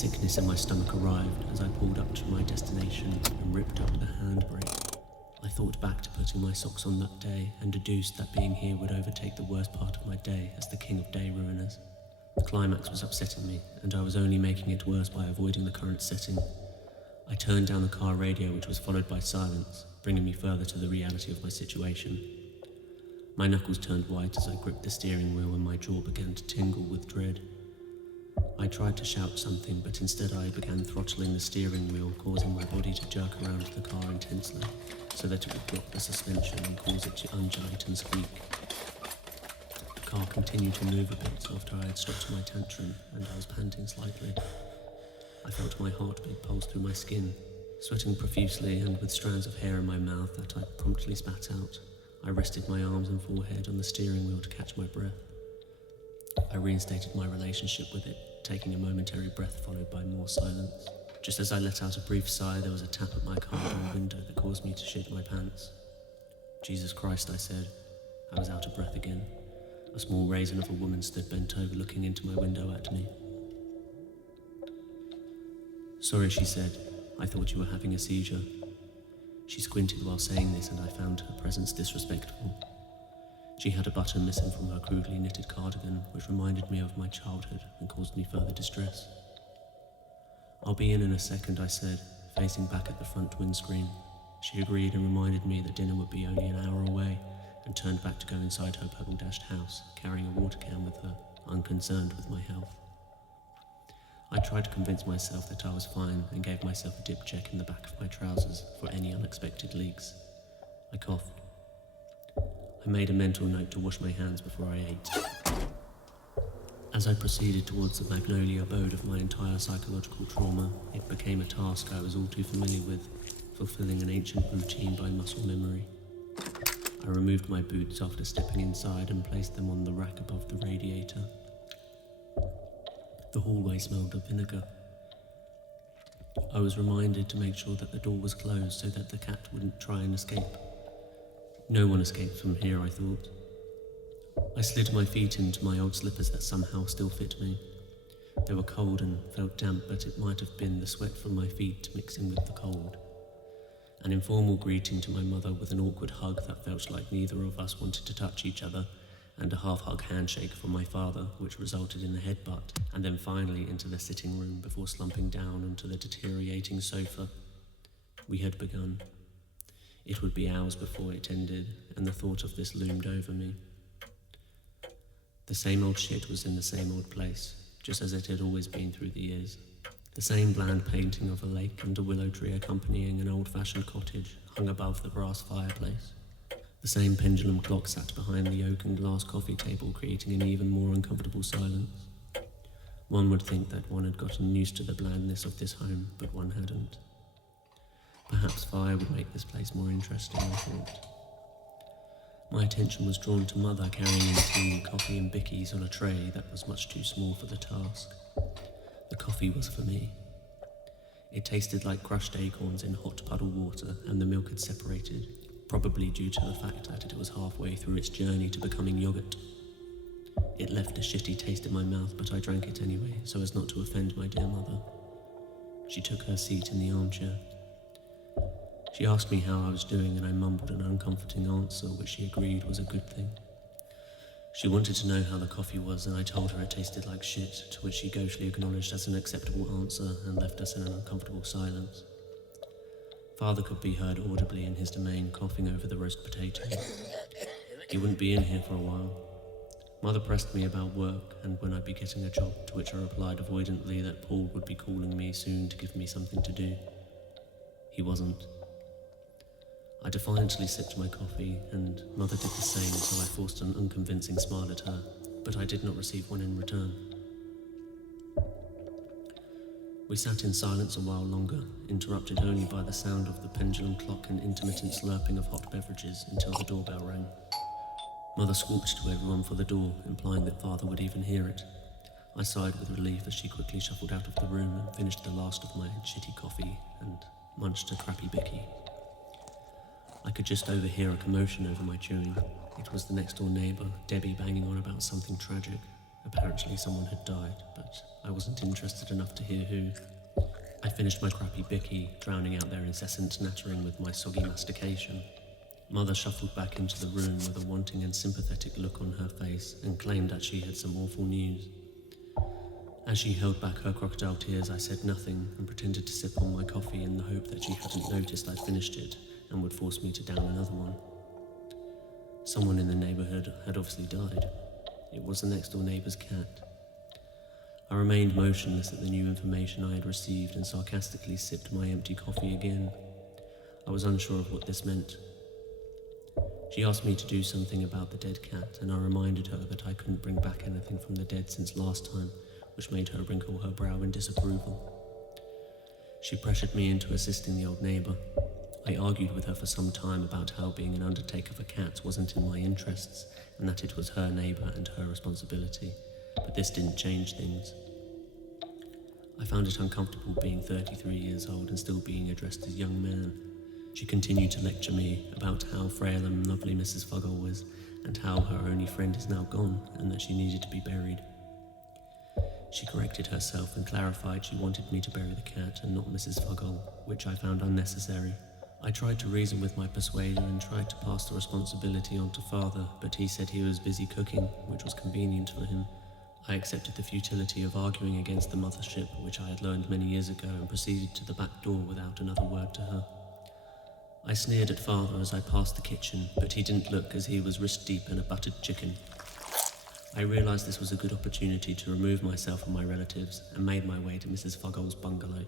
sickness in my stomach arrived as I pulled up to my destination and ripped up the handbrake. I thought back to putting my socks on that day and deduced that being here would overtake the worst part of my day as the king of day ruiners. The climax was upsetting me, and I was only making it worse by avoiding the current setting. I turned down the car radio, which was followed by silence, bringing me further to the reality of my situation. My knuckles turned white as I gripped the steering wheel and my jaw began to tingle with dread. I tried to shout something, but instead I began throttling the steering wheel, causing my body to jerk around the car intensely, so that it would block the suspension and cause it to undulate and squeak. The car continued to move a bit after I had stopped my tantrum, and I was panting slightly. I felt my heartbeat pulse through my skin, sweating profusely and with strands of hair in my mouth that I promptly spat out. I rested my arms and forehead on the steering wheel to catch my breath. I reinstated my relationship with it, taking a momentary breath followed by more silence. Just as I let out a brief sigh, there was a tap at my car door window that caused me to shit my pants. Jesus Christ, I said. I was out of breath again. A small raisin of a woman stood bent over looking into my window at me. Sorry, she said. I thought you were having a seizure. She squinted while saying this, and I found her presence disrespectful. She had a button missing from her crudely knitted cardigan, which reminded me of my childhood and caused me further distress. I'll be in a second, I said, facing back at the front windscreen. She agreed and reminded me that dinner would be only an hour away, and turned back to go inside her pebble-dashed house, carrying a water can with her, unconcerned with my health. I tried to convince myself that I was fine and gave myself a dip check in the back of my trousers for any unexpected leaks. I coughed. I made a mental note to wash my hands before I ate. As I proceeded towards the Magnolia abode of my entire psychological trauma, it became a task I was all too familiar with, fulfilling an ancient routine by muscle memory. I removed my boots after stepping inside and placed them on the rack above the radiator. The hallway smelled of vinegar. I was reminded to make sure that the door was closed so that the cat wouldn't try and escape. No one escapes from here, I thought. I slid my feet into my old slippers that somehow still fit me. They were cold and felt damp, but it might have been the sweat from my feet mixing with the cold. An informal greeting to my mother with an awkward hug that felt like neither of us wanted to touch each other, and a half-hug handshake from my father, which resulted in a headbutt, and then finally into the sitting room before slumping down onto the deteriorating sofa. We had begun. It would be hours before it ended, and the thought of this loomed over me. The same old shit was in the same old place, just as it had always been through the years. The same bland painting of a lake and a willow tree accompanying an old-fashioned cottage hung above the brass fireplace. The same pendulum clock sat behind the oak and glass coffee table, creating an even more uncomfortable silence. One would think that one had gotten used to the blandness of this home, but one hadn't. Perhaps fire would make this place more interesting, I thought. My attention was drawn to Mother carrying in tea, coffee and bickies on a tray that was much too small for the task. The coffee was for me. It tasted like crushed acorns in hot puddle water, and the milk had separated, probably due to the fact that it was halfway through its journey to becoming yogurt. It left a shitty taste in my mouth, but I drank it anyway, so as not to offend my dear mother. She took her seat in the armchair. She asked me how I was doing, and I mumbled an uncomforting answer, which she agreed was a good thing. She wanted to know how the coffee was, and I told her it tasted like shit, to which she gauchily acknowledged as an acceptable answer and left us in an uncomfortable silence. Father could be heard audibly in his domain, coughing over the roast potato. He wouldn't be in here for a while. Mother pressed me about work and when I'd be getting a job, to which I replied avoidantly that Paul would be calling me soon to give me something to do. He wasn't. I defiantly sipped my coffee, and Mother did the same, so I forced an unconvincing smile at her, but I did not receive one in return. We sat in silence a while longer, interrupted only by the sound of the pendulum clock and intermittent slurping of hot beverages until the doorbell rang. Mother squawked to everyone for the door, implying that Father would even hear it. I sighed with relief as she quickly shuffled out of the room and finished the last of my shitty coffee and munched a crappy bicky. I could just overhear a commotion over my chewing. It was the next-door neighbour, Debbie, banging on about something tragic. Apparently someone had died, but I wasn't interested enough to hear who. I finished my crappy bicky, drowning out their incessant nattering with my soggy mastication. Mother shuffled back into the room with a wanting and sympathetic look on her face and claimed that she had some awful news. As she held back her crocodile tears, I said nothing and pretended to sip on my coffee in the hope that she hadn't noticed I'd finished it and would force me to down another one. Someone in the neighbourhood had obviously died. It was the next-door neighbour's cat. I remained motionless at the new information I had received and sarcastically sipped my empty coffee again. I was unsure of what this meant. She asked me to do something about the dead cat, and I reminded her that I couldn't bring back anything from the dead since last time, which made her wrinkle her brow in disapproval. She pressured me into assisting the old neighbour. I argued with her for some time about how being an undertaker for cats wasn't in my interests, and that it was her neighbour and her responsibility, but this didn't change things. I found it uncomfortable being 33 years old and still being addressed as young man. She continued to lecture me about how frail and lovely Mrs. Fuggle was, and how her only friend is now gone, and that she needed to be buried. She corrected herself and clarified she wanted me to bury the cat and not Mrs. Fuggle, which I found unnecessary. I tried to reason with my persuader and tried to pass the responsibility on to father, but he said he was busy cooking, which was convenient for him. I accepted the futility of arguing against the mothership, which I had learned many years ago, and proceeded to the back door without another word to her. I sneered at father as I passed the kitchen, but he didn't look as he was wrist deep in a buttered chicken. I realised this was a good opportunity to remove myself from my relatives and made my way to Mrs. Fuggle's bungalow.